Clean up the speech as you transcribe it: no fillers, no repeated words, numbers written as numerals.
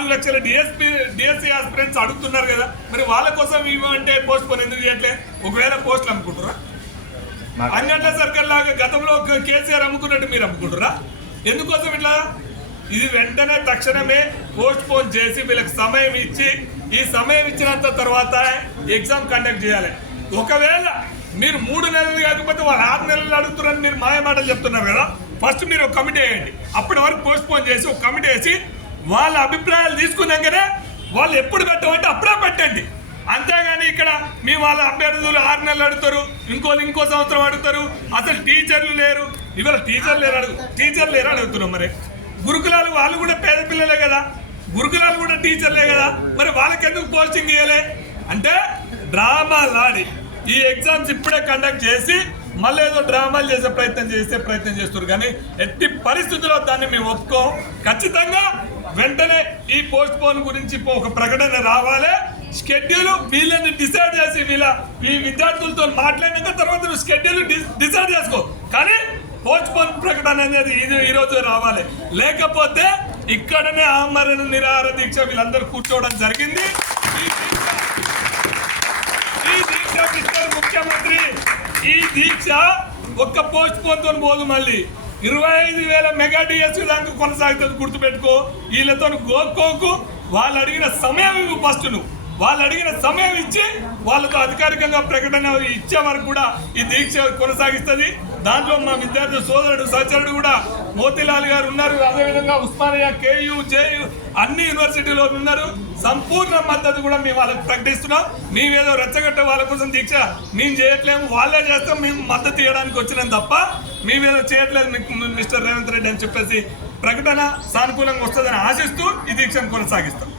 4 లక్షల DSC aspirants అడుగుతున్నారు కదా, మరి వాళ్ళ కోసం ఇవ్వంటే పోస్ట్ పోన్ ఎందుకు చేయట్లే? ఒకవేళ పోస్టులు అమ్ముకుంటారా? అన్నింటి సర్కిల్ లాగా గతంలో కేసీఆర్ అమ్ముకున్నట్టు మీరు అమ్ముకుంటారా? ఎందుకోసం ఇట్లా? ఇది వెంటనే తక్షణమే పోస్ట్ పోన్ చేసి వీళ్ళకి సమయం ఇచ్చి, ఈ సమయం ఇచ్చినంత తర్వాత ఎగ్జామ్ కండక్ట్ చేయాలి. ఒకవేళ మీరు 3 నెలలు కాకపోతే వాళ్ళు 6 నెలలు అడుగుతున్నారని మీరు మాయమాటలు చెప్తున్నారు కదా, ఫస్ట్ మీరు ఒక కమిటీ వేయండి. అప్పటి వరకు పోస్ట్ పోన్ చేసి ఒక కమిటీ వేసి వాళ్ళ అభిప్రాయాలు తీసుకున్నాకనే వాళ్ళు ఎప్పుడు పెట్టమంటే అప్పుడే పెట్టండి. అంతేగాని ఇక్కడ మీ వాళ్ళ అభ్యర్థులు 6 నెలలు అడుగుతారు, ఇంకో సంవత్సరం అడుగుతారు, అసలు టీచర్లు లేరు. ఇవాళ టీచర్లు లేరు అడుగుతున్నాం. మరి గురుకులాలు వాళ్ళు కూడా పేద పిల్లలే కదా, గురుకులాలు కూడా టీచర్లే కదా, మరి వాళ్ళకి ఎందుకు పోస్టింగ్ ఇవ్వలే? అంటే డ్రామాలు ఆడి ఈ ఎగ్జామ్స్ ఇప్పుడే కండక్ట్ చేసి మళ్ళీ ఏదో డ్రామాలు చేసే ప్రయత్నం చేస్తారు. కానీ ఎట్టి పరిస్థితుల్లో దాన్ని మేము ఒప్పుకోం. ఖచ్చితంగా వెంటనే ఈ పోస్ట్ పోన్ గురించి ఒక ప్రకటన రావాలి. షెడ్యూల్ వీళ్ళని డిసైడ్ చేసి ఈ విద్యార్థులతో మాట్లాడినాక తర్వాత నువ్వు షెడ్యూల్ డిసైడ్ చేసుకో. కానీ పోస్ట్ పోన్ ప్రకటన అనేది ఈరోజు రావాలి. లేకపోతే ఇక్కడనే ఆమరణ నిరాహార దీక్ష వీళ్ళందరూ కూర్చోవడం జరిగింది. ఈ దీక్ష మిస్టర్ ముఖ్యమంత్రి, ఈ దీక్ష ఒక్క పోస్ట్ పోన్ తో పోదు. మళ్ళీ 25,000 మెగా డిఎస్సీ దాకా కొనసాగుతుంది. గుర్తుపెట్టుకో. వీళ్ళతో గోక్కోకు. వాళ్ళు అడిగిన సమయం ఇవ్వు. ఫస్ట్ నువ్వు వాళ్ళు అడిగిన సమయం ఇచ్చి వాళ్ళతో అధికారికంగా ప్రకటన ఇచ్చే వరకు కూడా ఈ దీక్ష కొనసాగిస్తుంది. దాంట్లో మా విద్యార్థి సోదరుడు సహచరుడు కూడా మోతీలాల్ గారు ఉన్నారు. అదేవిధంగా ఉస్మానియా, కేయూ, జేయూ అన్ని యూనివర్సిటీలో ఉన్నారు. సంపూర్ణ మద్దతు కూడా మేము వాళ్ళకి ప్రకటిస్తున్నాం. మేమేదో రెచ్చగట్టే వాళ్ళ కోసం దీక్ష మేము చేయట్లేము, వాళ్ళే చేస్తాం. మేము మద్దతు ఇవ్వడానికి వచ్చినాం తప్ప మేమేదో చేయట్లేదు మిస్టర్ రేవంత్ రెడ్డి అని చెప్పేసి ప్రకటన సానుకూలంగా వస్తుందని ఆశిస్తూ ఈ దీక్షను కొనసాగిస్తాం.